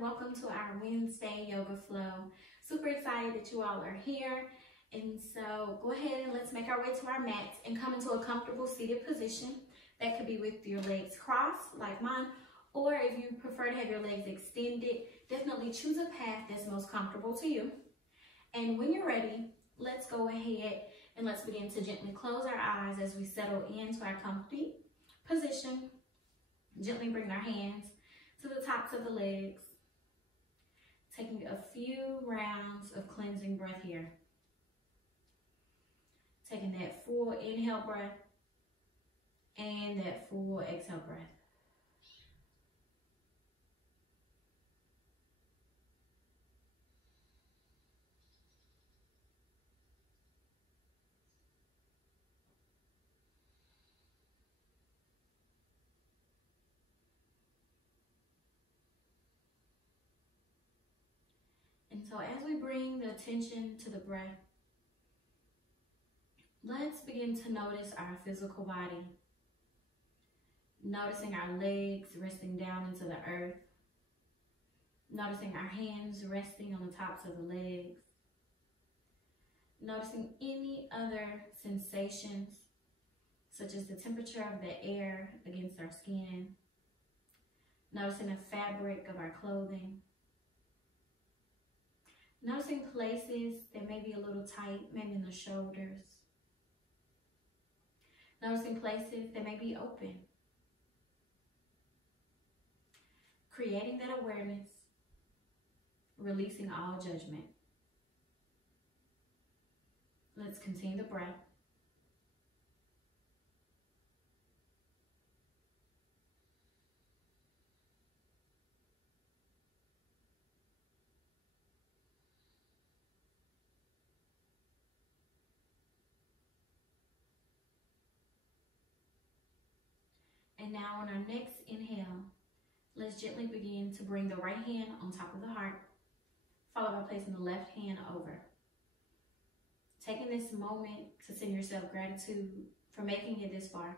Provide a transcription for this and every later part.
Welcome to our Wednesday yoga flow. Super excited that you all are here. And so go ahead and let's make our way to our mats and come into a comfortable seated position. That could be with your legs crossed like mine, or if you prefer to have your legs extended, definitely choose a path that's most comfortable to you. And when you're ready, let's go ahead and let's begin to gently close our eyes as we settle into our comfy position. Gently bring our hands to the tops of the legs, taking a few rounds of cleansing breath here. Taking that full inhale breath and that full exhale breath. And so as we bring the attention to the breath, let's begin to notice our physical body. Noticing our legs resting down into the earth. Noticing our hands resting on the tops of the legs. Noticing any other sensations, such as the temperature of the air against our skin. Noticing the fabric of our clothing. Noticing places that may be a little tight, maybe in the shoulders. Noticing places that may be open. Creating that awareness, releasing all judgment. Let's continue the breath. And now on our next inhale, let's gently begin to bring the right hand on top of the heart, followed by placing the left hand over. Taking this moment to send yourself gratitude for making it this far.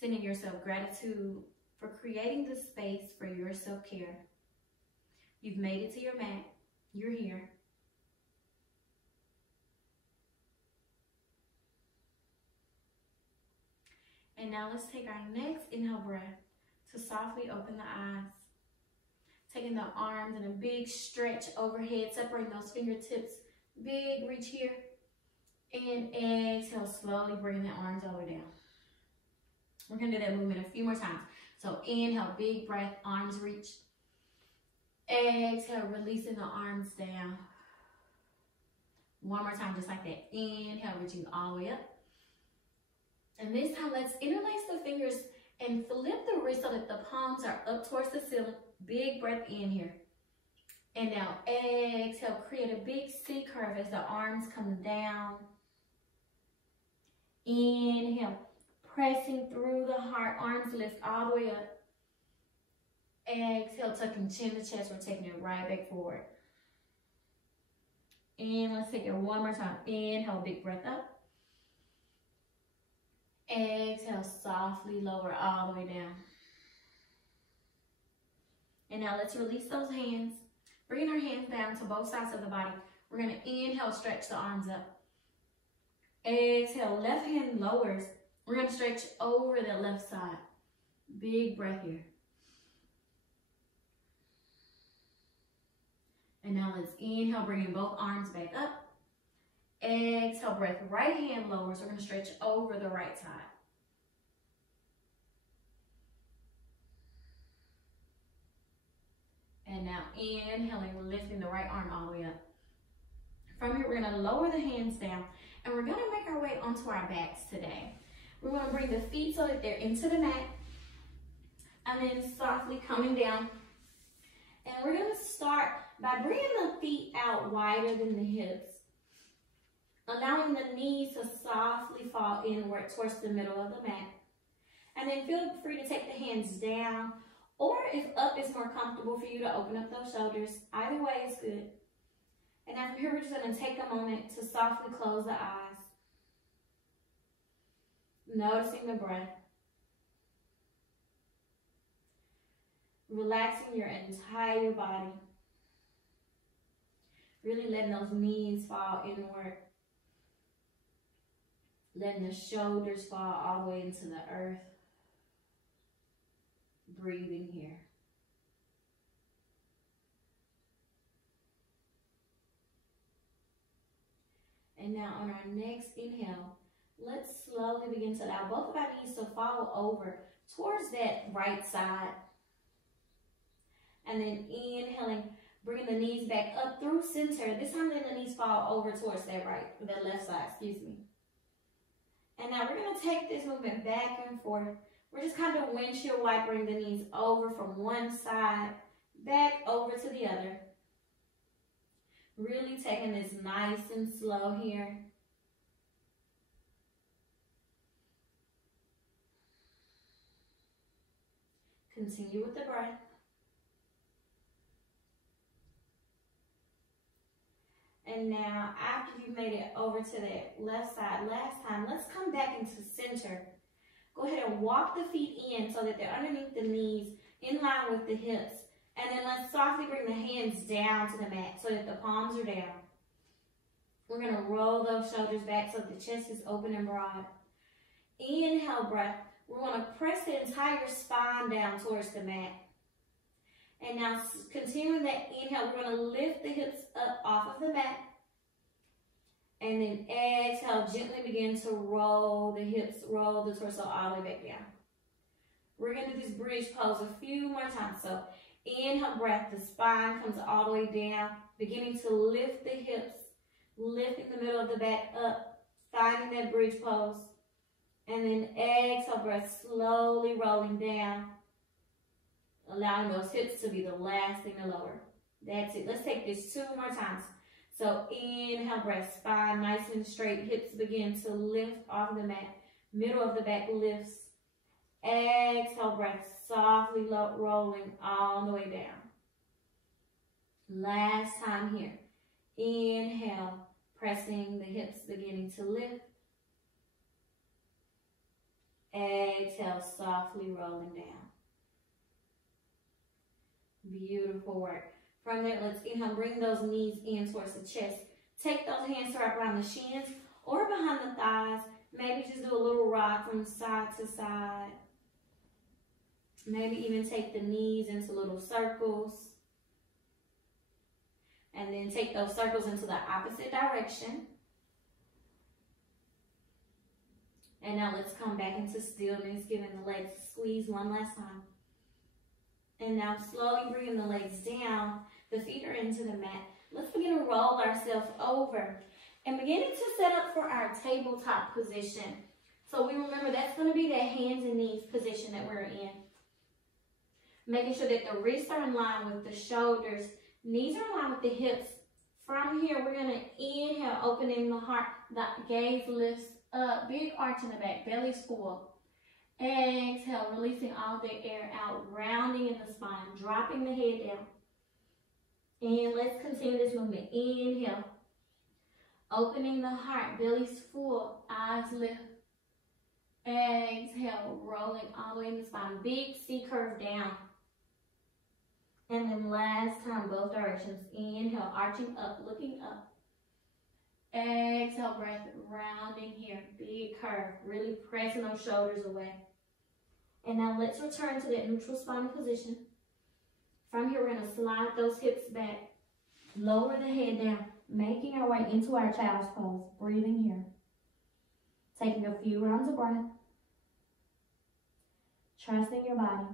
Sending yourself gratitude for creating the space for your self-care. You've made it to your mat. You're here. And now let's take our next inhale breath to softly open the eyes. Taking the arms in a big stretch overhead, separating those fingertips. Big reach here. And exhale, slowly bringing the arms all the way down. We're going to do that movement a few more times. So inhale, big breath, arms reach. Exhale, releasing the arms down. One more time, just like that. Inhale, reaching all the way up. And this time, let's interlace the fingers and flip the wrist so that the palms are up towards the ceiling. Big breath in here. And now exhale, create a big C curve as the arms come down. Inhale, pressing through the heart, arms lift all the way up. Exhale, tucking chin to chest, we're taking it right back forward. And let's take it one more time. Inhale, big breath up. Exhale, softly lower all the way down. And now let's release those hands. Bringing our hands down to both sides of the body. We're going to inhale, stretch the arms up. Exhale, left hand lowers. We're going to stretch over that left side. Big breath here. And now let's inhale, bringing both arms back up. Exhale, breath, right hand lowers. We're going to stretch over the right side. And now inhaling, we're lifting the right arm all the way up. From here, we're going to lower the hands down, and we're going to make our way onto our backs today. We're going to bring the feet so that they're into the mat, and then softly coming down. And we're going to start by bringing the feet out wider than the hips. Allowing the knees to softly fall inward towards the middle of the mat. And then feel free to take the hands down, or if up is more comfortable for you to open up those shoulders. Either way is good. And now from here, we're just going to take a moment to softly close the eyes. Noticing the breath. Relaxing your entire body. Really letting those knees fall inward. Letting the shoulders fall all the way into the earth. Breathing here. And now on our next inhale, let's slowly begin to allow both of our knees to fall over towards that right side. And then inhaling, bringing the knees back up through center. This time, letting the knees fall over towards that left side, excuse me. And now we're going to take this movement back and forth. We're just kind of windshield wipering the knees over from one side, back over to the other. Really taking this nice and slow here. Continue with the breath. And now, after you've made it over to that left side last time, let's come back into center. Go ahead and walk the feet in so that they're underneath the knees, in line with the hips. And then let's softly bring the hands down to the mat so that the palms are down. We're going to roll those shoulders back so the chest is open and broad. Inhale, breath. We're going to press the entire spine down towards the mat. And now, continuing that inhale, we're going to lift the hips up off of the mat. And then exhale, gently begin to roll the hips, roll the torso all the way back down. We're going to do this bridge pose a few more times. So inhale, breath, the spine comes all the way down, beginning to lift the hips, lifting the middle of the back up, finding that bridge pose. And then exhale, breath, slowly rolling down, allowing those hips to be the last thing to lower. That's it. Let's take this 2 more times. So inhale, breath, spine nice and straight. Hips begin to lift off the mat. Middle of the back lifts. Exhale, breath, softly rolling all the way down. Last time here. Inhale, pressing the hips, beginning to lift. Exhale, softly rolling down. Beautiful work. From there, let's inhale, bring those knees in towards the chest. Take those hands to wrap around the shins or behind the thighs. Maybe just do a little rock from side to side. Maybe even take the knees into little circles. And then take those circles into the opposite direction. And now let's come back into stillness, giving the legs a squeeze one last time. And now slowly bringing the legs down. The feet are into the mat. Let's begin to roll ourselves over and beginning to set up for our tabletop position. So we remember that's going to be that hands and knees position that we're in. Making sure that the wrists are in line with the shoulders. Knees are in line with the hips. From here, we're going to inhale, opening the heart. The gaze lifts up. Big arch in the back. Belly's full. Exhale, releasing all the air out. Rounding in the spine. Dropping the head down. And let's continue this movement. Inhale. Opening the heart. Belly's full. Eyes lift. Exhale. Rolling all the way in the spine. Big C curve down. And then last time, both directions. Inhale, arching up, looking up. Exhale, breath, rounding here. Big curve, really pressing those shoulders away. And now let's return to that neutral spinal position. From here, we're going to slide those hips back. Lower the head down, making our way into our child's pose. Breathing here. Taking a few rounds of breath. Trusting your body.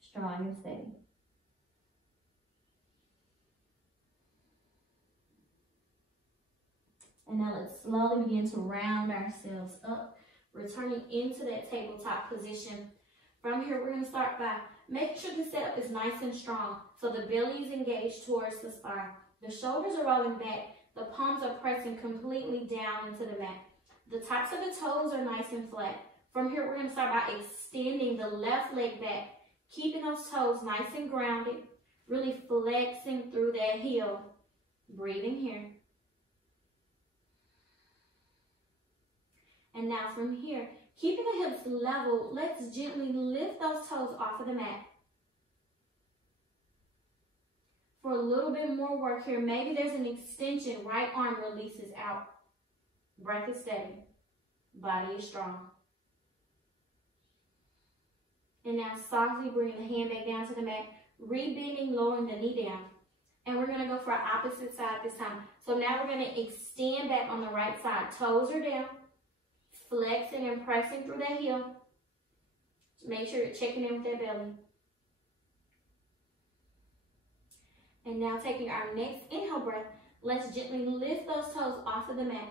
Strong and steady. And now let's slowly begin to round ourselves up, returning into that tabletop position. From here, we're going to start by making sure the setup is nice and strong. So the belly is engaged towards the spine. The shoulders are rolling back. The palms are pressing completely down into the mat. The tops of the toes are nice and flat. From here, we're going to start by extending the left leg back. Keeping those toes nice and grounded, really flexing through that heel. Breathing here. And now from here, keeping the hips level, let's gently lift those toes off of the mat. for a little bit more work here. Maybe there's an extension. Right arm releases out. Breath is steady. Body is strong. And now softly bring the hand back down to the mat. Rebending, lowering the knee down. And we're going to go for our opposite side this time. So now we're going to extend back on the right side. Toes are down. Flexing and pressing through that heel. Make sure you're checking in with that belly. And now taking our next inhale breath, let's gently lift those toes off of the mat.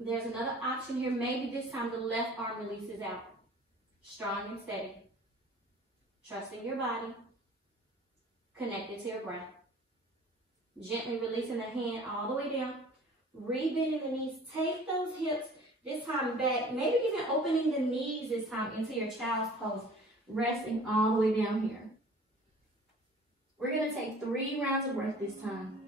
There's another option here. Maybe this time the left arm releases out. Strong and steady. Trusting your body. Connected to your breath. Gently releasing the hand all the way down. Rebending the knees. Take those hips this time back. Maybe even opening the knees this time into your child's pose. Resting all the way down here. We're going to take 3 rounds of breath this time.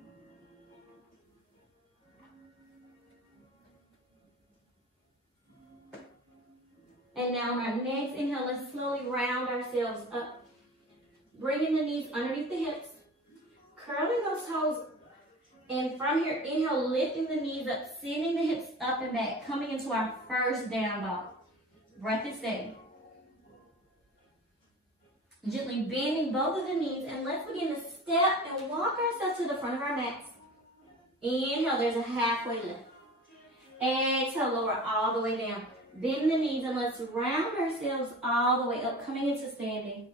And now on our next inhale, let's slowly round ourselves up. Bringing the knees underneath the hips. Curling those toes. And from here, inhale, lifting the knees up, sending the hips up and back, coming into our first down dog. Breath is steady. Gently bending both of the knees, and let's begin to step and walk ourselves to the front of our mats. Inhale, there's a halfway lift. Exhale, lower all the way down. Bend the knees, and let's round ourselves all the way up, coming into standing.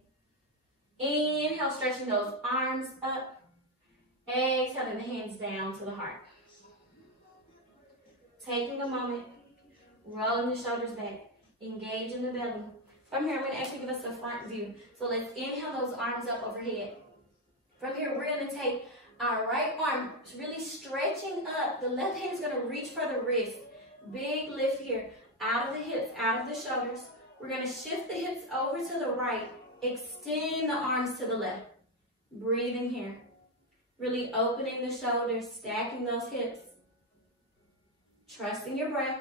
Inhale, stretching those arms up. Exhale, and the hands down to the heart. Taking a moment, rolling the shoulders back, engaging the belly. From here, I'm going to actually give us a front view. So let's inhale those arms up overhead. From here, we're going to take our right arm, really stretching up. The left hand is going to reach for the wrist. Big lift here, out of the hips, out of the shoulders. We're going to shift the hips over to the right, extend the arms to the left. Breathing here. Really opening the shoulders, stacking those hips. Trusting your breath.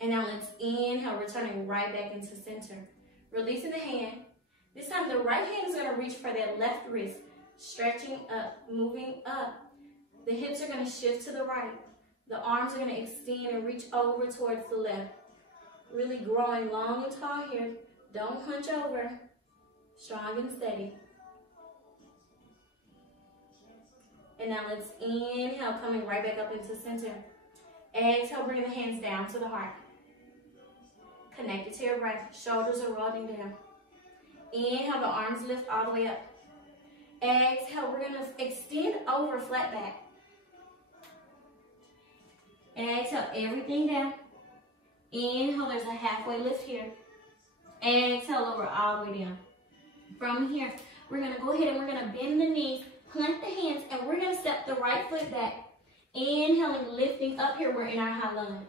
And now let's inhale, returning right back into center. Releasing the hand. This time the right hand is going to reach for that left wrist. Stretching up, moving up. The hips are going to shift to the right. The arms are going to extend and reach over towards the left. Really growing long and tall here. Don't hunch over. Strong and steady. And now let's inhale, coming right back up into center. Exhale, bringing the hands down to the heart. Connected to your breath. Shoulders are rolling down. Inhale, the arms lift all the way up. Exhale, we're going to extend over flat back. Exhale, everything down. Inhale, there's a halfway lift here. Exhale, lower all the way down. From here, we're going to go ahead and we're going to bend the knees, plant the hands, and we're going to step the right foot back. Inhaling, lifting up here, we're in our high lunge.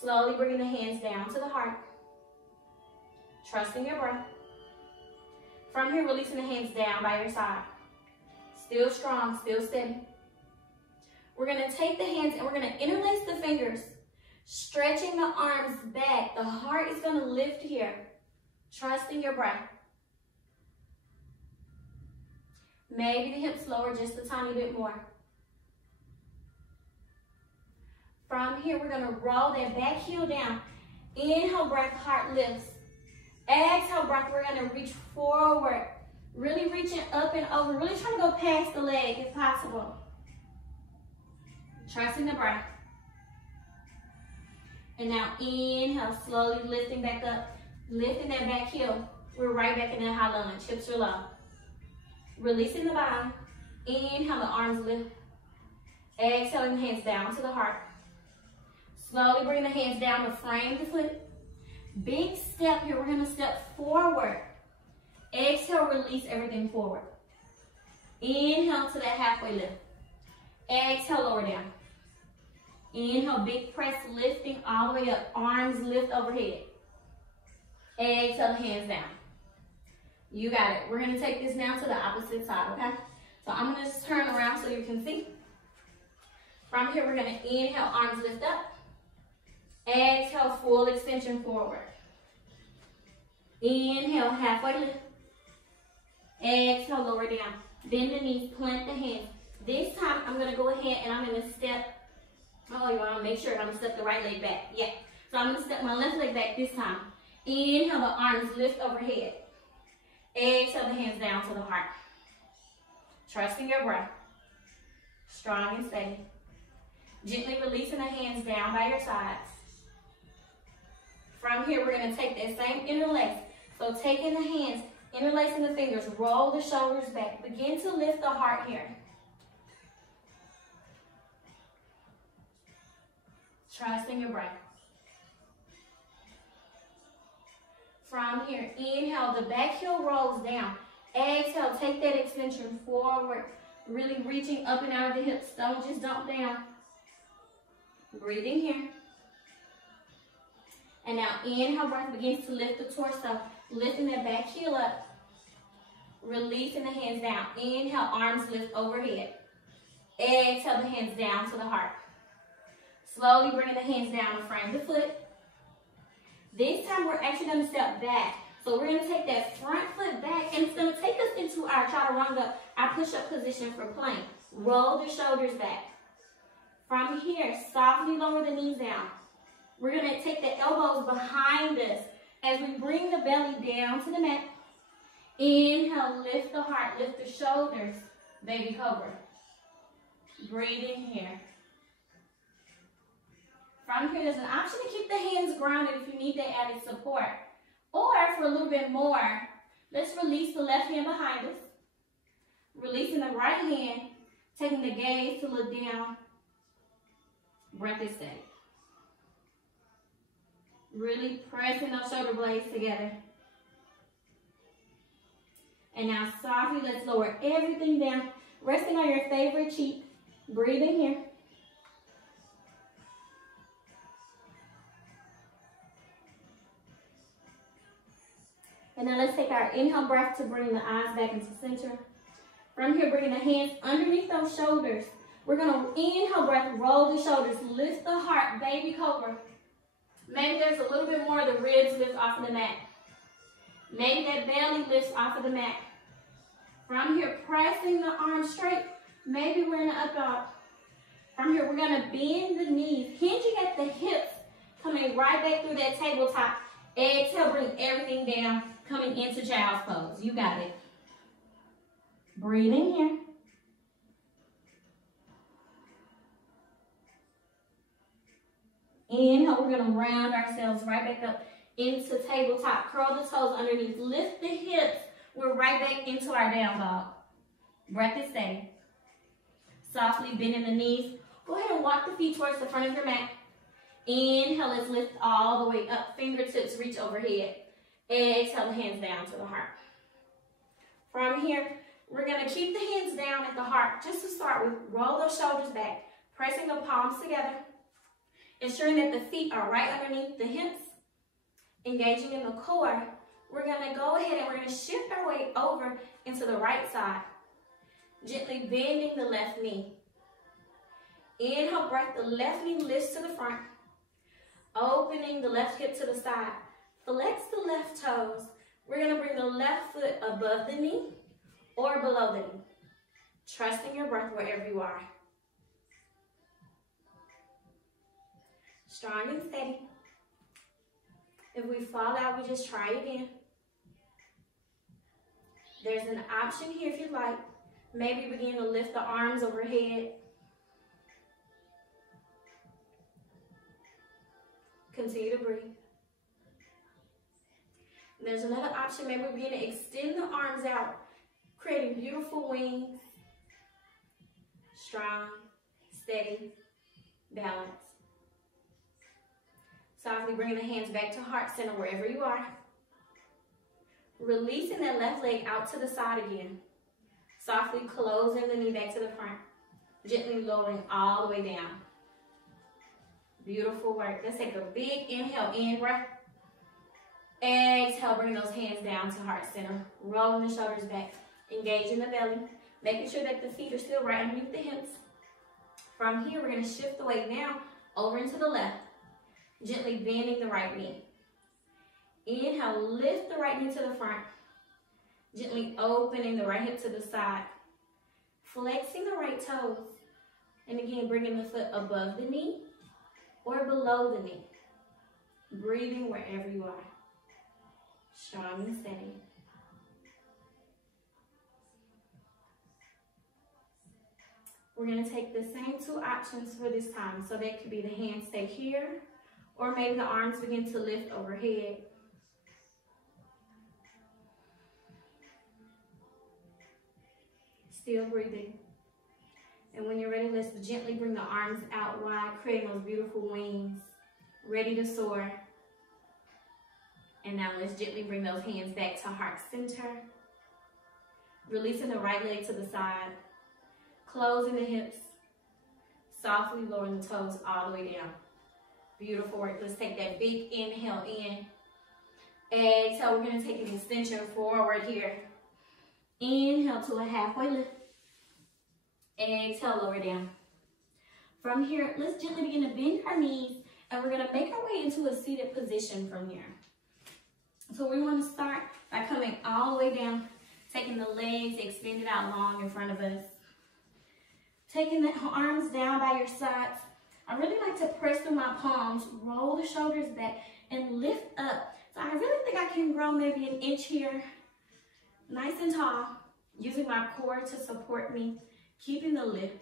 Slowly bringing the hands down to the heart. Trusting your breath. From here, releasing the hands down by your side. Still strong, still steady. We're going to take the hands and we're going to interlace the fingers. Stretching the arms back. The heart is going to lift here. Trusting your breath. Maybe the hips lower just a tiny bit more. From here, we're going to roll that back heel down. Inhale, breath, heart lifts. Exhale, breath, we're going to reach forward. Really reaching up and over. Really trying to go past the leg if possible. Trusting the breath. And now inhale, slowly lifting back up. Lifting that back heel. We're right back in that high lunge. Hips are low. Releasing the bottom. Inhale, the arms lift. Exhaling the hands down to the heart. Slowly bring the hands down to frame the foot. Big step here. We're going to step forward. Exhale, release everything forward. Inhale to that halfway lift. Exhale, lower down. Inhale, big press, lifting all the way up. Arms lift overhead. Exhale, hands down. You got it. We're going to take this now to the opposite side, okay? So I'm going to just turn around so you can see. From here, we're going to inhale, arms lift up. Exhale, full extension forward. Inhale, halfway lift. Exhale, lower down. Bend the knees, plant the hands. This time, I'm gonna go ahead and I'm gonna step. Oh, you wanna make sure I'm gonna step the right leg back. Yeah. So I'm gonna step my left leg back this time. Inhale, the arms lift overhead. Exhale, the hands down to the heart. Trusting your breath. Strong and steady. Gently releasing the hands down by your sides. From here, we're gonna take that same interlace. So taking the hands, interlacing the fingers, roll the shoulders back. Begin to lift the heart here. Trusting your breath. From here, inhale, the back heel rolls down. Exhale, take that extension forward, really reaching up and out of the hips. Don't just dump down. Breathing here. And now inhale, breath begins to lift the torso, lifting that back heel up, releasing the hands down. Inhale, arms lift overhead. Exhale, the hands down to the heart. Slowly bringing the hands down to frame the foot. This time we're actually going to step back. So we're going to take that front foot back and it's going to take us into our chaturanga, our push-up position for plank. Roll the shoulders back. From here, softly lower the knees down. We're going to take the elbows behind us as we bring the belly down to the mat. Inhale, lift the heart, lift the shoulders, baby cobra. Breathing here. From here, there's an option to keep the hands grounded if you need that added support. Or for a little bit more, let's release the left hand behind us. Releasing the right hand, taking the gaze to look down. Breath is steady. Really pressing those shoulder blades together. And now softly, let's lower everything down. Resting on your favorite cheek. Breathing here. And now let's take our inhale breath to bring the eyes back into center. From here, bringing the hands underneath those shoulders. We're going to inhale breath, roll the shoulders, lift the heart, baby cobra. Maybe there's a little bit more of the ribs lift off of the mat. Maybe that belly lifts off of the mat. From here, pressing the arms straight. Maybe we're in an up dog. From here, we're going to bend the knees, hinging at the hips, coming right back through that tabletop. Exhale, bring everything down, coming into child's pose. You got it. Breathing here. Inhale, we're going to round ourselves right back up into tabletop. Curl the toes underneath. Lift the hips. We're right back into our down dog. Breath is steady. Softly bending the knees. Go ahead and walk the feet towards the front of your mat. Inhale, let's lift all the way up. Fingertips reach overhead. Exhale, the hands down to the heart. From here, we're going to keep the hands down at the heart. Just to start with, roll those shoulders back. Pressing the palms together. Ensuring that the feet are right underneath the hips. Engaging in the core. We're going to go ahead and we're going to shift our weight over into the right side. Gently bending the left knee. Inhale, breath, the left knee lifts to the front. Opening the left hip to the side. Flex the left toes. We're going to bring the left foot above the knee or below the knee. Trusting your breath wherever you are. Strong and steady. If we fall out, we just try again. There's an option here if you'd like. Maybe begin to lift the arms overhead. Continue to breathe. There's another option. Maybe we begin to extend the arms out, creating beautiful wings. Strong, steady, balance. Softly bringing the hands back to heart center wherever you are. Releasing that left leg out to the side again. Softly closing the knee back to the front. Gently lowering all the way down. Beautiful work. Let's take a big inhale, in breath. Exhale, bring those hands down to heart center. Rolling the shoulders back. Engaging the belly. Making sure that the feet are still right underneath the hips. From here, we're going to shift the weight now over into the left. Gently bending the right knee. Inhale, lift the right knee to the front. Gently opening the right hip to the side. Flexing the right toes. And again, bringing the foot above the knee or below the knee. Breathing wherever you are. Strong and steady. We're going to take the same two options for this time. So that could be the hands stay here, or maybe the arms begin to lift overhead. Still breathing. And when you're ready, let's gently bring the arms out wide, creating those beautiful wings, ready to soar. And now let's gently bring those hands back to heart center. Releasing the right leg to the side, closing the hips, softly lowering the toes all the way down. Beautiful work. Let's take that big inhale in. Exhale, we're going to take an extension forward here. Inhale to a halfway lift. Exhale, lower down. From here, let's gently begin to bend our knees, and we're going to make our way into a seated position from here. So we want to start by coming all the way down, taking the legs extended out long in front of us. Taking the arms down by your sides. I really like to press through my palms, roll the shoulders back, and lift up. So I really think I can grow maybe an inch here, nice and tall, using my core to support me. Keeping the lift.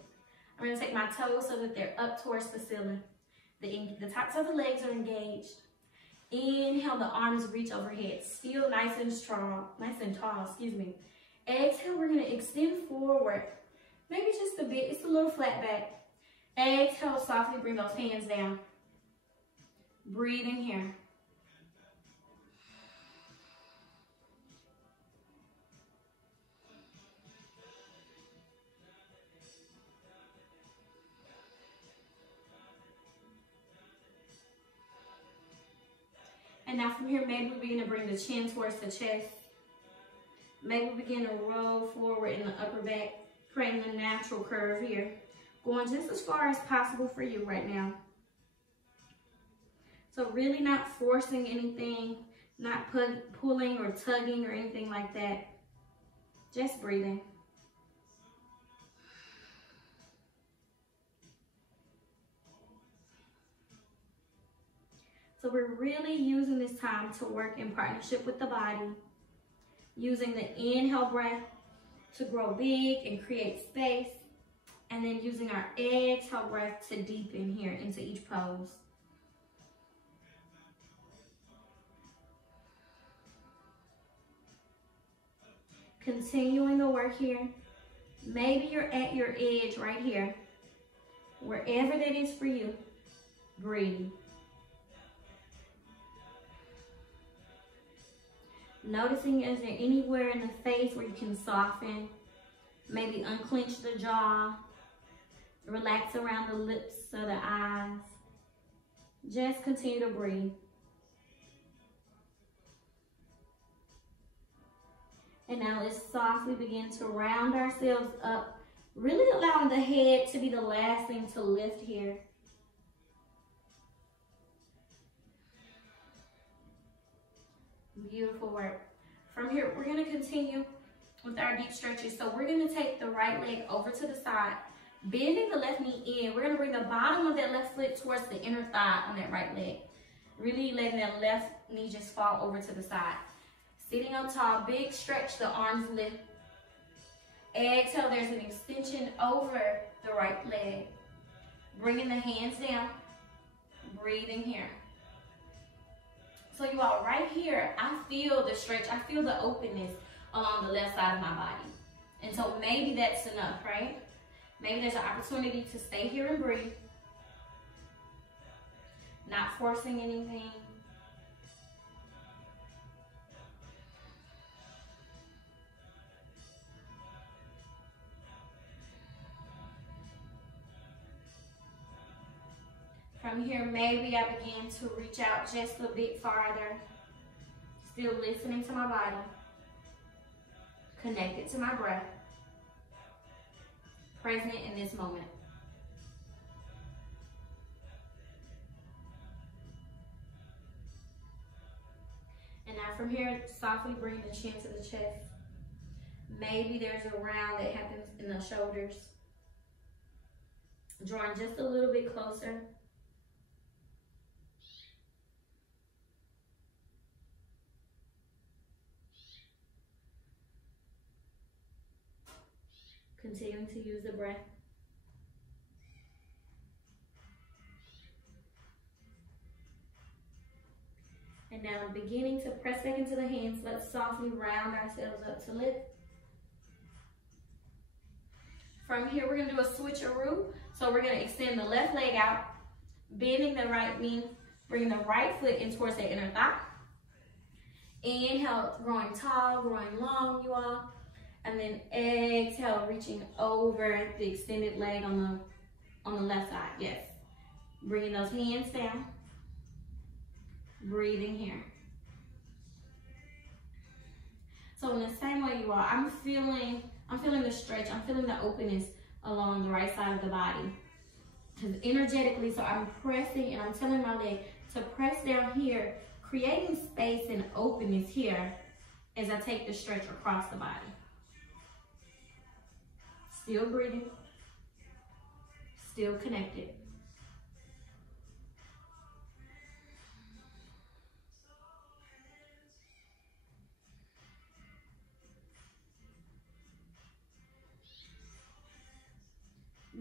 I'm going to take my toes so that they're up towards the ceiling. The tops of the legs are engaged. Inhale, the arms reach overhead. Still nice and tall, excuse me. Exhale, we're going to extend forward. Maybe just a bit. It's a little flat back. Exhale, softly bring those hands down. Breathe in here. And now from here, maybe we begin to bring the chin towards the chest. Maybe we begin to roll forward in the upper back, creating a natural curve here. Going just as far as possible for you right now. So really not forcing anything, not pulling or tugging or anything like that. Just breathing. So we're really using this time to work in partnership with the body, using the inhale breath to grow big and create space, and then using our exhale breath to deepen here into each pose. Continuing the work here. Maybe you're at your edge right here. Wherever that is for you, breathe. Noticing, is there anywhere in the face where you can soften? Maybe unclench the jaw. Relax around the lips or the eyes. Just continue to breathe. And now let's softly begin to round ourselves up. Really allowing the head to be the last thing to lift here. Beautiful work. From here, we're going to continue with our deep stretches. So we're going to take the right leg over to the side, bending the left knee in. We're going to bring the bottom of that left foot towards the inner thigh on that right leg. Really letting that left knee just fall over to the side. Sitting up tall, big stretch, the arms lift. Exhale, there's an extension over the right leg. Bringing the hands down, breathing here. So you all, right here, I feel the stretch, I feel the openness along the left side of my body. And so maybe that's enough, right? Maybe there's an opportunity to stay here and breathe. Not forcing anything. From here, maybe I begin to reach out just a bit farther. Still listening to my body. Connected to my breath. Present in this moment. And now from here, softly bring the chin to the chest. Maybe there's a round that happens in the shoulders. Drawing just a little bit closer. Continuing to use the breath. And now beginning to press back into the hands. Let's softly round ourselves up to lift. From here, we're gonna do a switcheroo. So we're gonna extend the left leg out, bending the right knee, bringing the right foot in towards the inner thigh. Inhale, growing tall, growing long, you all. And then exhale, reaching over the extended leg on the left side, yes. Bringing those hands down. Breathing here. So in the same way you are, I'm feeling the stretch, I'm feeling the openness along the right side of the body. Because energetically, so I'm pressing and I'm telling my leg to press down here, creating space and openness here as I take the stretch across the body. Still breathing, still connected.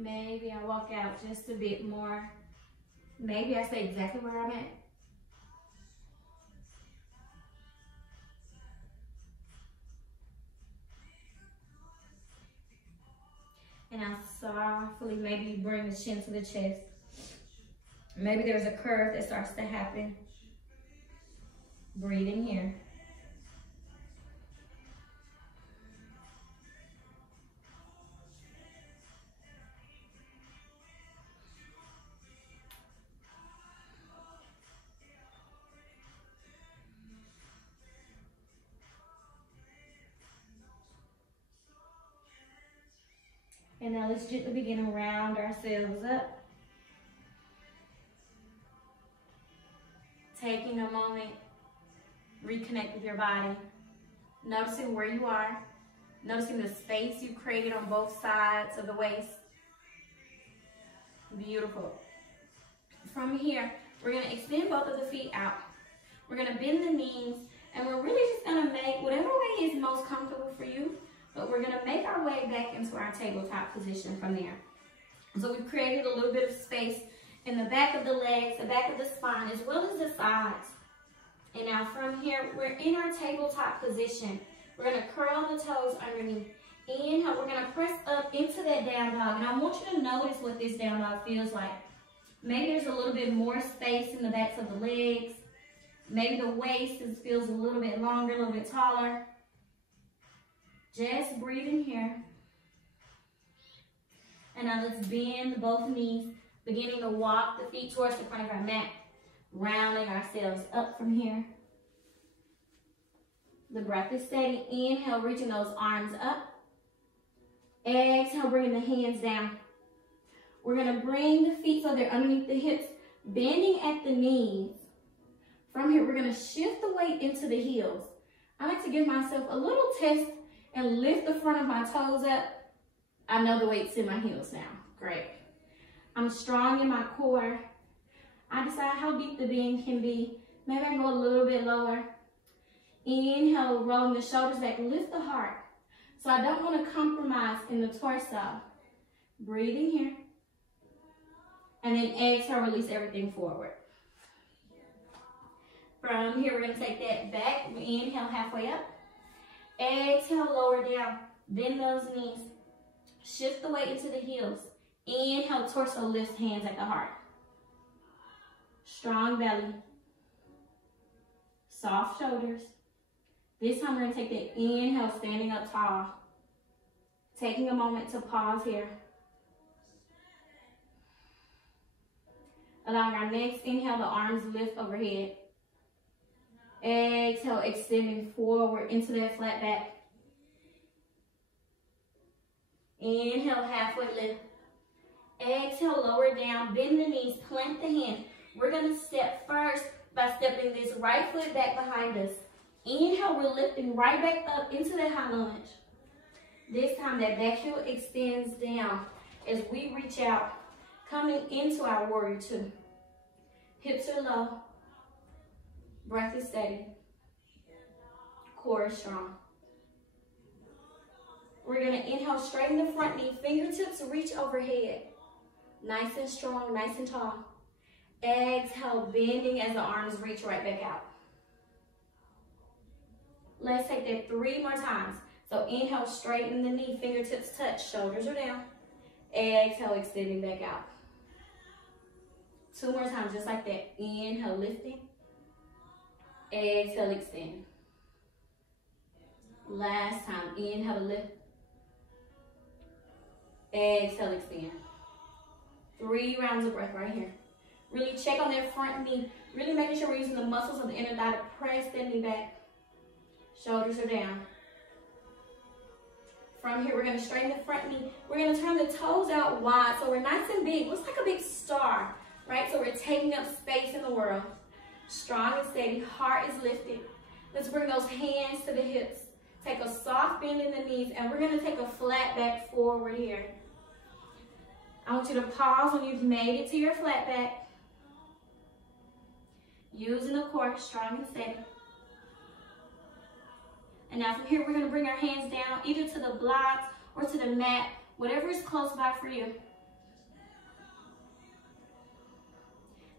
Maybe I walk out just a bit more. Maybe I stay exactly where I'm at. And I softly maybe bring the chin to the chest. Maybe there's a curve that starts to happen. Breathing here. And now let's gently begin to round ourselves up. Taking a moment, reconnect with your body. Noticing where you are. Noticing the space you created on both sides of the waist. Beautiful. From here, we're going to extend both of the feet out. We're going to bend the knees, and we're really just going to make whatever way is most comfortable for you. But we're gonna make our way back into our tabletop position from there. So we've created a little bit of space in the back of the legs, the back of the spine, as well as the sides. And now from here, we're in our tabletop position. We're gonna curl the toes underneath. Inhale, we're gonna press up into that down dog. And I want you to notice what this down dog feels like. Maybe there's a little bit more space in the backs of the legs. Maybe the waist feels a little bit longer, a little bit taller. Just breathing here. And now let's bend both knees, beginning to walk the feet towards the front of our mat, rounding ourselves up from here. The breath is steady. Inhale, reaching those arms up. Exhale, bringing the hands down. We're going to bring the feet so they're underneath the hips, bending at the knees. From here, we're going to shift the weight into the heels. I like to give myself a little test and lift the front of my toes up. I know the weight's in my heels now. Great. I'm strong in my core. I decide how deep the bend can be. Maybe I go a little bit lower. Inhale, rolling the shoulders back, lift the heart. So I don't want to compromise in the torso. Breathing here. And then exhale, release everything forward. From here, we're going to take that back. Inhale, halfway up. Exhale, lower down. Bend those knees. Shift the weight into the heels. Inhale, torso lifts, hands at the heart. Strong belly. Soft shoulders. This time we're going to take the inhale, standing up tall. Taking a moment to pause here. Allowing our next inhale, the arms lift overhead. Exhale, extending forward into that flat back. Inhale, halfway lift. Exhale, lower down, bend the knees, plant the hands. We're going to step first by stepping this right foot back behind us. Inhale, we're lifting right back up into that high lunge. This time that back heel extends down as we reach out, coming into our warrior two. Hips are low, breath is steady, core is strong. We're gonna inhale, straighten the front knee, fingertips reach overhead. Nice and strong, nice and tall. Exhale, bending as the arms reach right back out. Let's take that 3 more times. So inhale, straighten the knee, fingertips touch, shoulders are down. Exhale, extending back out. 2 more times, just like that. Inhale, lifting. Exhale, extend. Last time, inhale, lift. Exhale, extend. 3 rounds of breath right here. Really check on that front knee. Really making sure we're using the muscles of the inner thigh to press that knee back. Shoulders are down. From here, we're going to straighten the front knee. We're going to turn the toes out wide so we're nice and big. Looks like a big star, right? So we're taking up space in the world. Strong and steady. Heart is lifted. Let's bring those hands to the hips. Take a soft bend in the knees, and we're going to take a flat back forward here. I want you to pause when you've made it to your flat back. Using the core, strong and steady. And now from here, we're going to bring our hands down either to the blocks or to the mat, whatever is close by for you.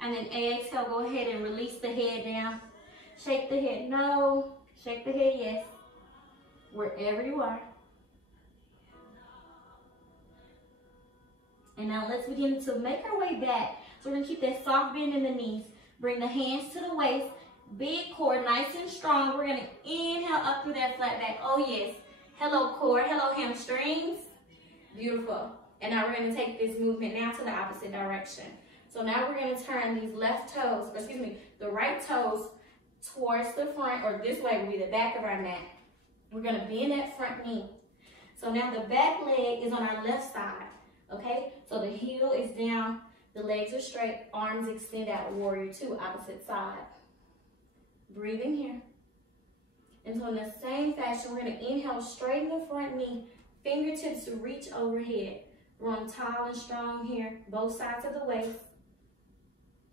And then exhale, go ahead and release the head down. Shake the head no, shake the head yes, wherever you are. And now let's begin to make our way back. So we're going to keep that soft bend in the knees. Bring the hands to the waist. Big core, nice and strong. We're going to inhale up through that flat back. Oh, yes. Hello, core. Hello, hamstrings. Beautiful. And now we're going to take this movement now to the opposite direction. So now we're going to turn these left toes, or excuse me, the right toes towards the front, or this way will be the back of our mat. We're going to bend that front knee. So now the back leg is on our left side. Okay, so the heel is down, the legs are straight, arms extend out, warrior two, opposite side. Breathing here. And so in the same fashion, we're going to inhale, straighten the front knee, fingertips reach overhead. Run tall and strong here, both sides of the waist.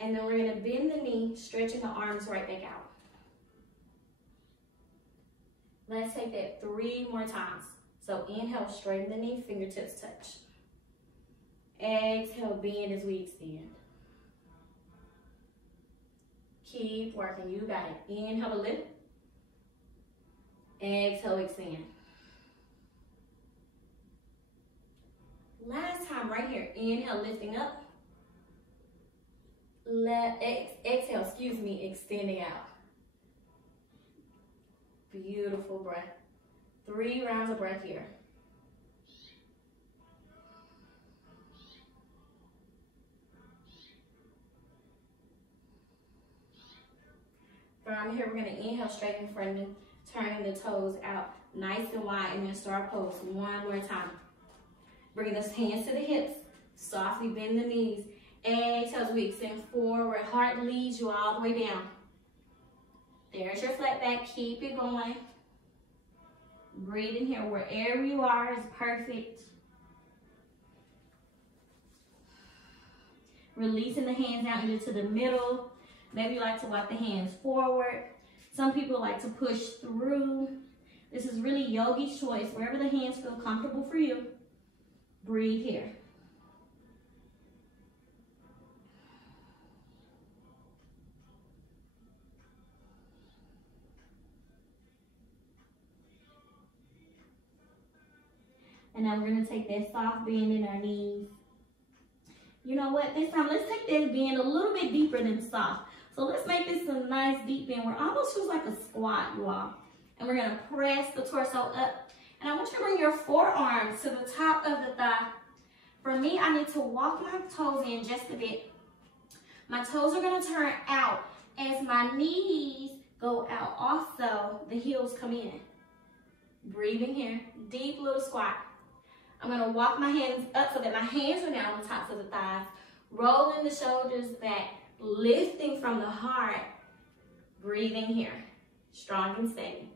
And then we're going to bend the knee, stretching the arms right back out. Let's take that 3 more times. So inhale, straighten the knee, fingertips touch. Exhale, bend as we extend. Keep working, you got it. Inhale to lift. Exhale, extend. Last time right here, inhale, lifting up. Exhale, excuse me, extending out. Beautiful breath. 3 rounds of breath here. From here, we're going to inhale, straighten the front knee, turning the toes out nice and wide, and then star pose 1 more time. Bring those hands to the hips, softly bend the knees. Exhale as we extend forward, heart leads you all the way down. There's your flat back, keep it going. Breathe in here, wherever you are is perfect. Releasing the hands out either to the middle. Maybe you like to walk the hands forward. Some people like to push through. This is really yogi's choice. Wherever the hands feel comfortable for you, breathe here. And now we're going to take that soft bend in our knees. You know what? This time, let's take that bend a little bit deeper than soft. So let's make this a nice deep bend where it almost feels like a squat, you all. And we're going to press the torso up. And I want you to bring your forearms to the top of the thigh. For me, I need to walk my toes in just a bit. My toes are going to turn out. As my knees go out, also the heels come in. Breathing here, deep little squat. I'm going to walk my hands up so that my hands are now on the tops of the thighs. Rolling the shoulders back, lifting from the heart. Breathing here, strong and steady.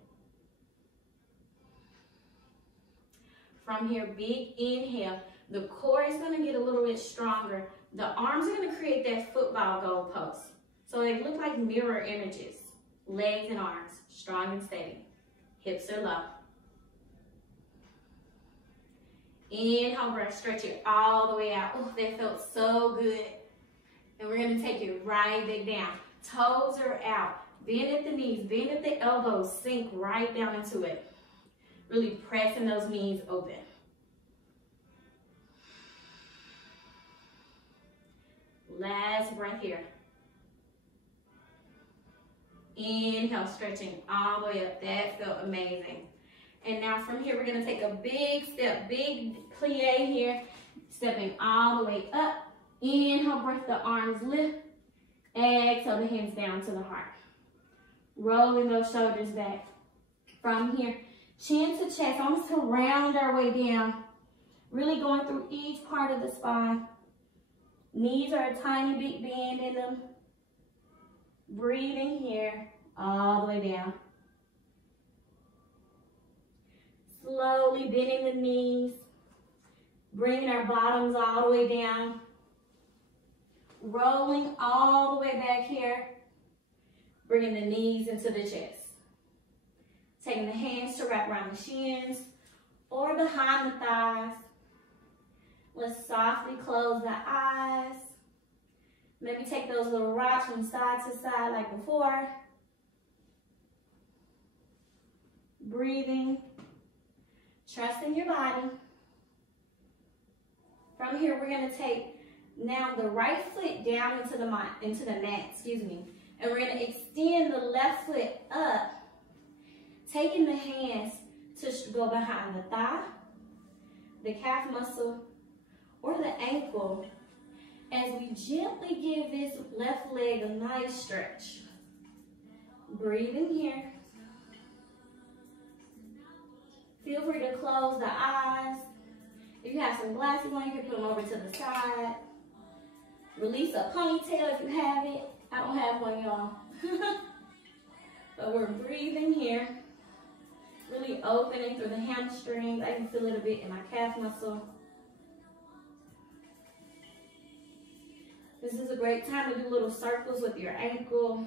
From here, big inhale. The core is gonna get a little bit stronger. The arms are gonna create that football goal post. So they look like mirror images. Legs and arms, strong and steady. Hips are low. Inhale, breath, stretch it all the way out. Oh, that felt so good. And we're gonna take it right back down. Toes are out. Bend at the knees, bend at the elbows, sink right down into it. Really pressing those knees open. Last breath here. Inhale, stretching all the way up. That felt amazing. And now from here, we're gonna take a big step, big plie here, stepping all the way up. Inhale, breath, the arms lift. Exhale, the hands down to the heart. Rolling those shoulders back. From here, chin to chest, almost to round our way down. Really going through each part of the spine. Knees are a tiny bit bend in them. Breathing here, all the way down. Slowly bending the knees. Bringing our bottoms all the way down. Rolling all the way back here. Bringing the knees into the chest. Taking the hands to wrap around the shins or behind the thighs. Let's softly close the eyes. Maybe take those little rocks from side to side like before. Breathing. Trusting your body. From here, we're going to take now the right foot down into the mat, and we're going to extend the left foot up, taking the hands to go behind the thigh, the calf muscle, or the ankle, as we gently give this left leg a nice stretch. Breathe in here. Feel free to close the eyes. If you have some glasses on, you can put them over to the side. Release a ponytail if you have it. I don't have one, y'all. But we're breathing here. Really opening through the hamstrings. I can feel it a bit in my calf muscle. This is a great time to do little circles with your ankle.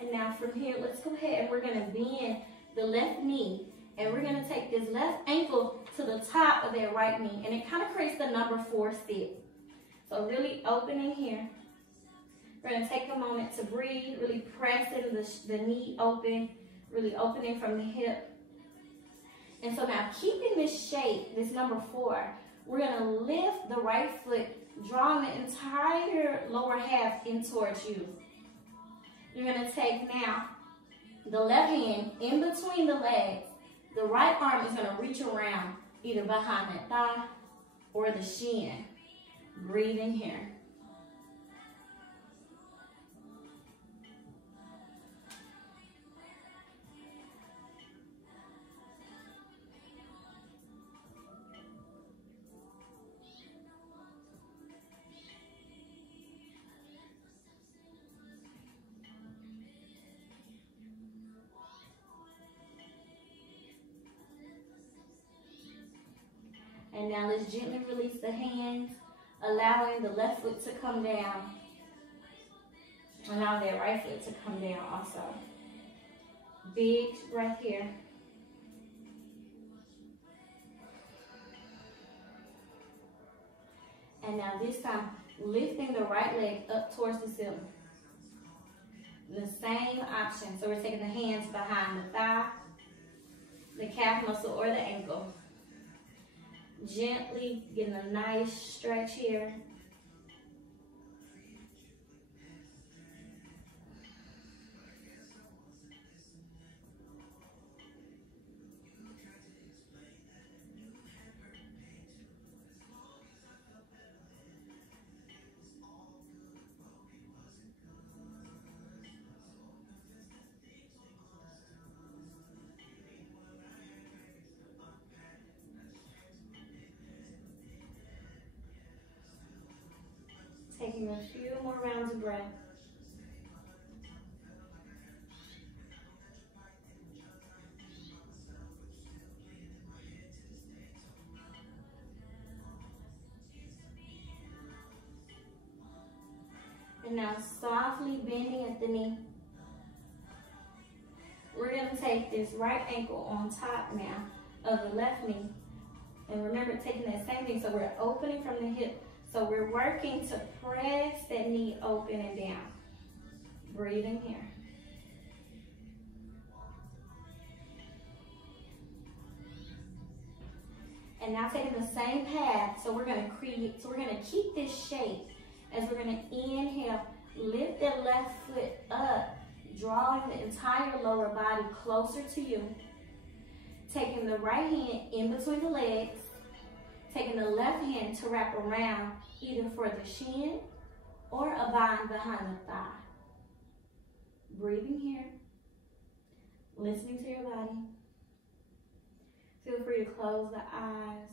And now from here, let's go ahead and we're going to bend the left knee. And we're going to take this left ankle to the top of that right knee. And it kind of creates the number 4 step. So really opening here. We're going to take a moment to breathe, really pressing the knee open, really opening from the hip. And so now keeping this shape, this number 4, we're going to lift the right foot, drawing the entire lower half in towards you. You're going to take now the left hand in between the legs. The right arm is going to reach around either behind the thigh or the shin. Breathing here. And now let's gently release the hands, allowing the left foot to come down. Allow that right foot to come down also. Big breath here. And now this time, lifting the right leg up towards the ceiling. The same option. So we're taking the hands behind the thigh, the calf muscle, or the ankle. Gently getting a nice stretch here. Taking a few more rounds of breath. And now softly bending at the knee. We're going to take this right ankle on top now of the left knee. And remember taking that same thing, so we're opening from the hip. So we're working to press that knee open and down. Breathing here. And now taking the same path, so we're going to keep this shape as we're going to inhale, lift that left foot up, drawing the entire lower body closer to you. Taking the right hand in between the legs, taking the left hand to wrap around either for the shin or a bind behind the thigh. Breathing here, listening to your body. Feel free to close the eyes.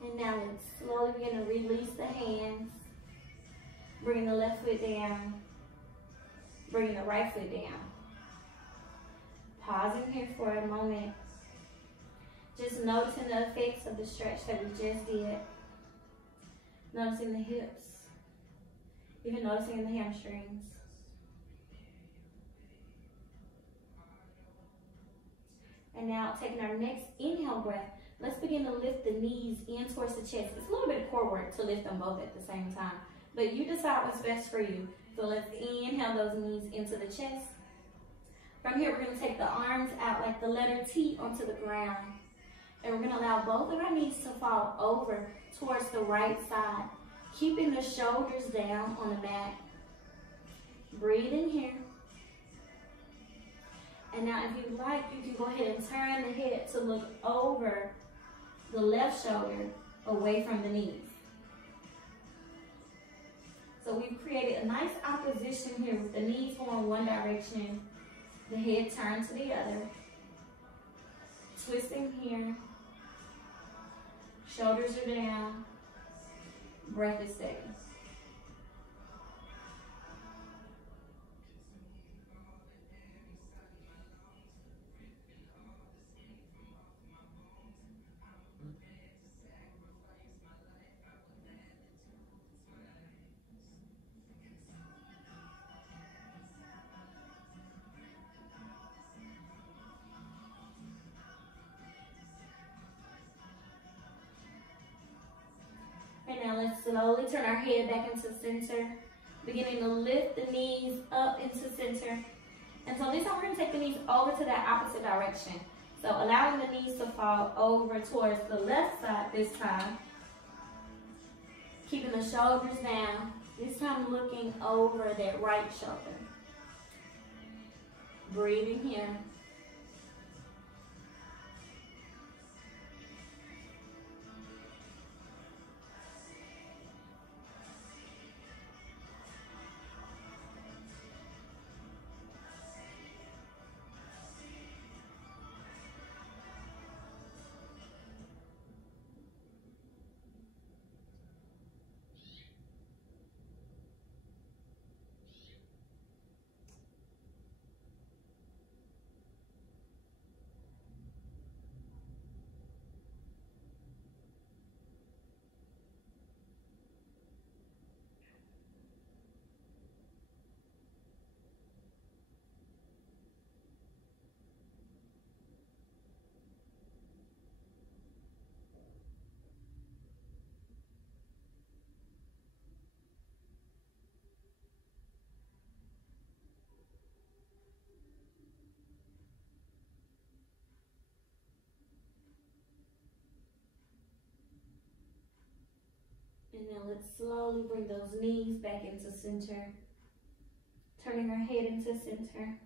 And now let's slowly begin to release the hands. Bring the left foot down. Bring the right foot down. Pausing here for a moment. Just noticing the effects of the stretch that we just did. Noticing the hips. Even noticing the hamstrings. And now taking our next inhale breath. Let's begin to lift the knees in towards the chest. It's a little bit of core work to lift them both at the same time, but you decide what's best for you. So let's inhale those knees into the chest. From here, we're going to take the arms out like the letter T onto the ground. And we're going to allow both of our knees to fall over towards the right side, keeping the shoulders down on the mat. Breathe in here. And now if you like, you can go ahead and turn the head to look over the left shoulder away from the knees. So we've created a nice opposition here with the knees going one direction, the head turned to the other. Twisting here. Shoulders are down. Breath is steady. And now let's slowly turn our head back into center, beginning to lift the knees up into center. And so this time we're going to take the knees over to that opposite direction. So allowing the knees to fall over towards the left side this time. Keeping the shoulders down, this time looking over that right shoulder. Breathing here. And now let's slowly bring those knees back into center. Turning our head into center.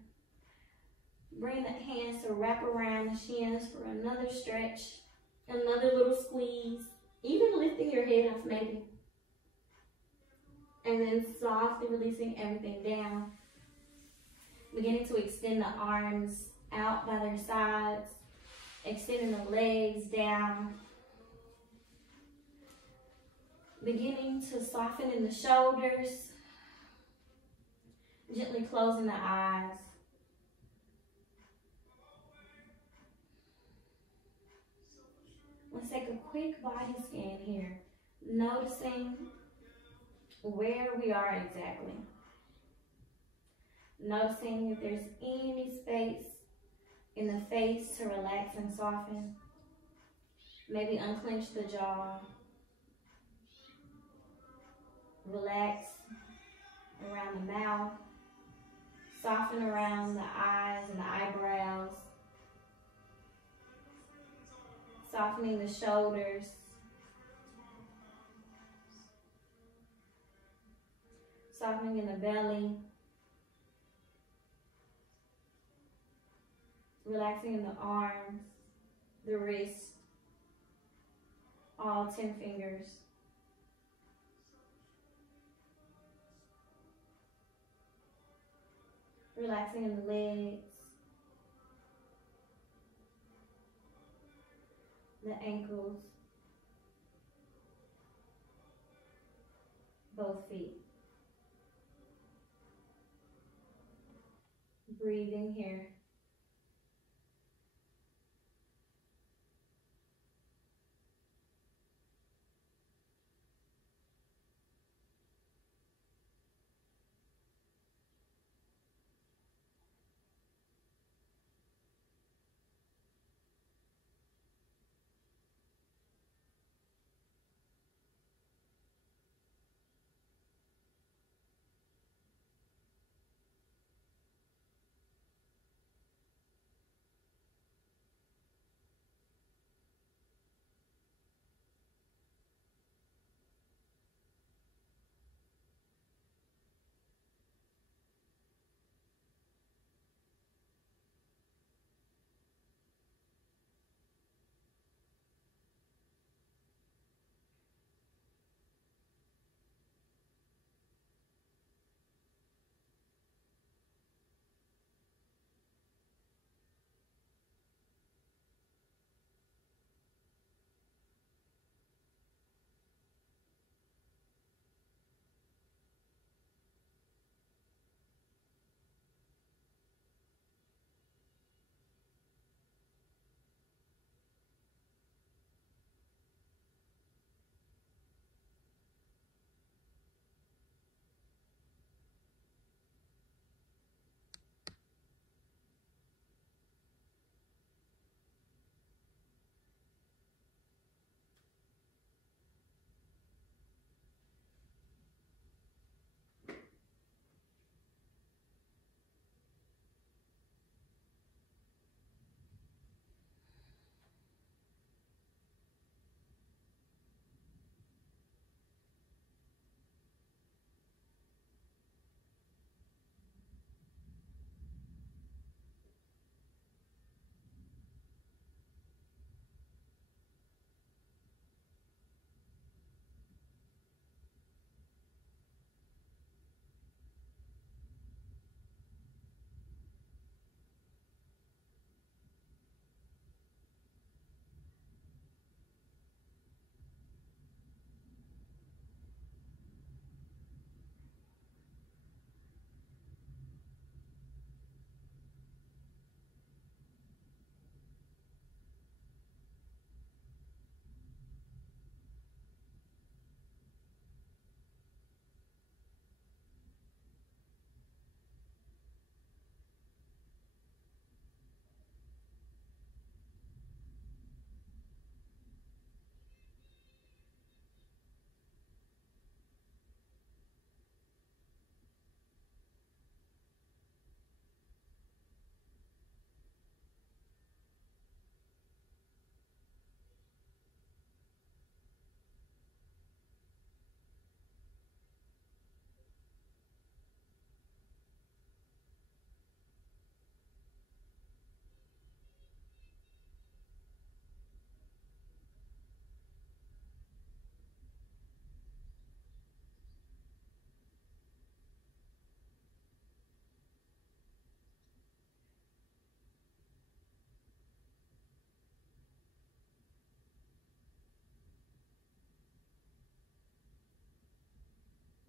Bring the hands to wrap around the shins for another stretch. Another little squeeze. Even lifting your head up maybe. And then softly releasing everything down. Beginning to extend the arms out by their sides. Extending the legs down. Beginning to soften in the shoulders. Gently closing the eyes. Let's take a quick body scan here. Noticing where we are exactly. Noticing if there's any space in the face to relax and soften. Maybe unclench the jaw. Relax around the mouth. Soften around the eyes and the eyebrows. Softening the shoulders. Softening in the belly. Relaxing in the arms, the wrists, all 10 fingers. Relaxing in the legs, the ankles, both feet. Breathing here.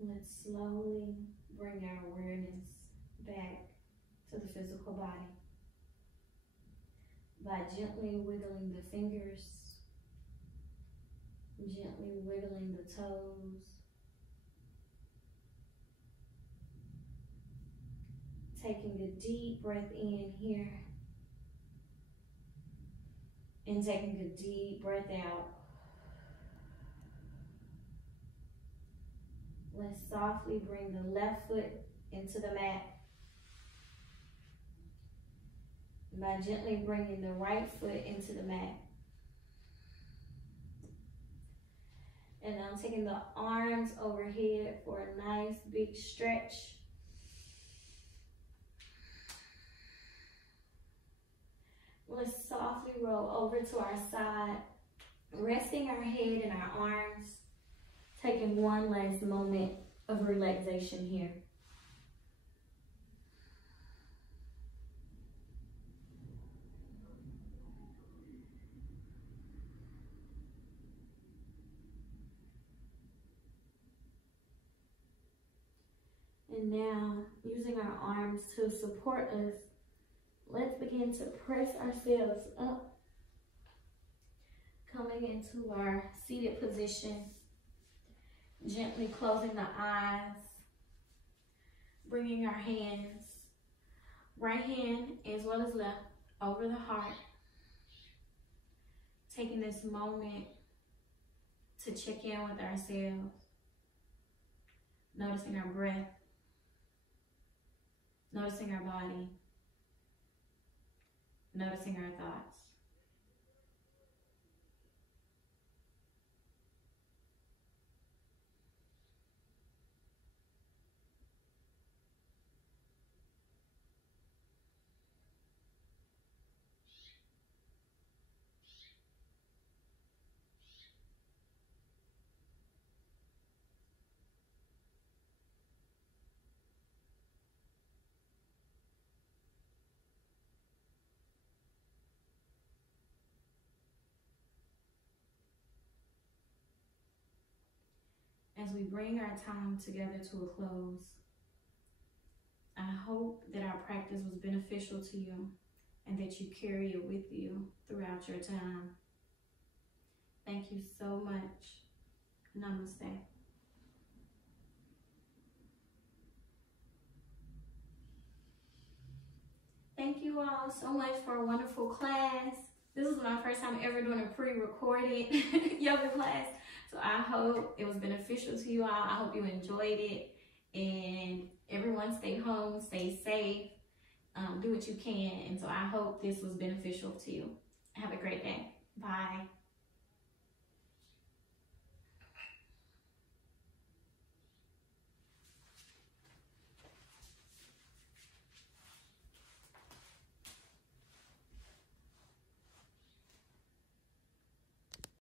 Let's slowly bring our awareness back to the physical body by gently wiggling the fingers, gently wiggling the toes, taking a deep breath in here and taking a deep breath out. Let's softly bring the left foot into the mat by gently bringing the right foot into the mat. And I'm taking the arms overhead for a nice big stretch. Let's softly roll over to our side, resting our head and our arms, taking one last moment of relaxation here. And now, using our arms to support us, let's begin to press ourselves up, coming into our seated position, gently closing the eyes, bringing our hands, right hand as well as left, over the heart, taking this moment to check in with ourselves, noticing our breath, noticing our body, noticing our thoughts. As we bring our time together to a close, I hope that our practice was beneficial to you and that you carry it with you throughout your time. Thank you so much. Namaste. Thank you all so much for a wonderful class. This is my first time ever doing a pre-recorded yoga class. So I hope it was beneficial to you all. I hope you enjoyed it. And everyone stay home, stay safe, do what you can. And so I hope this was beneficial to you. Have a great day. Bye.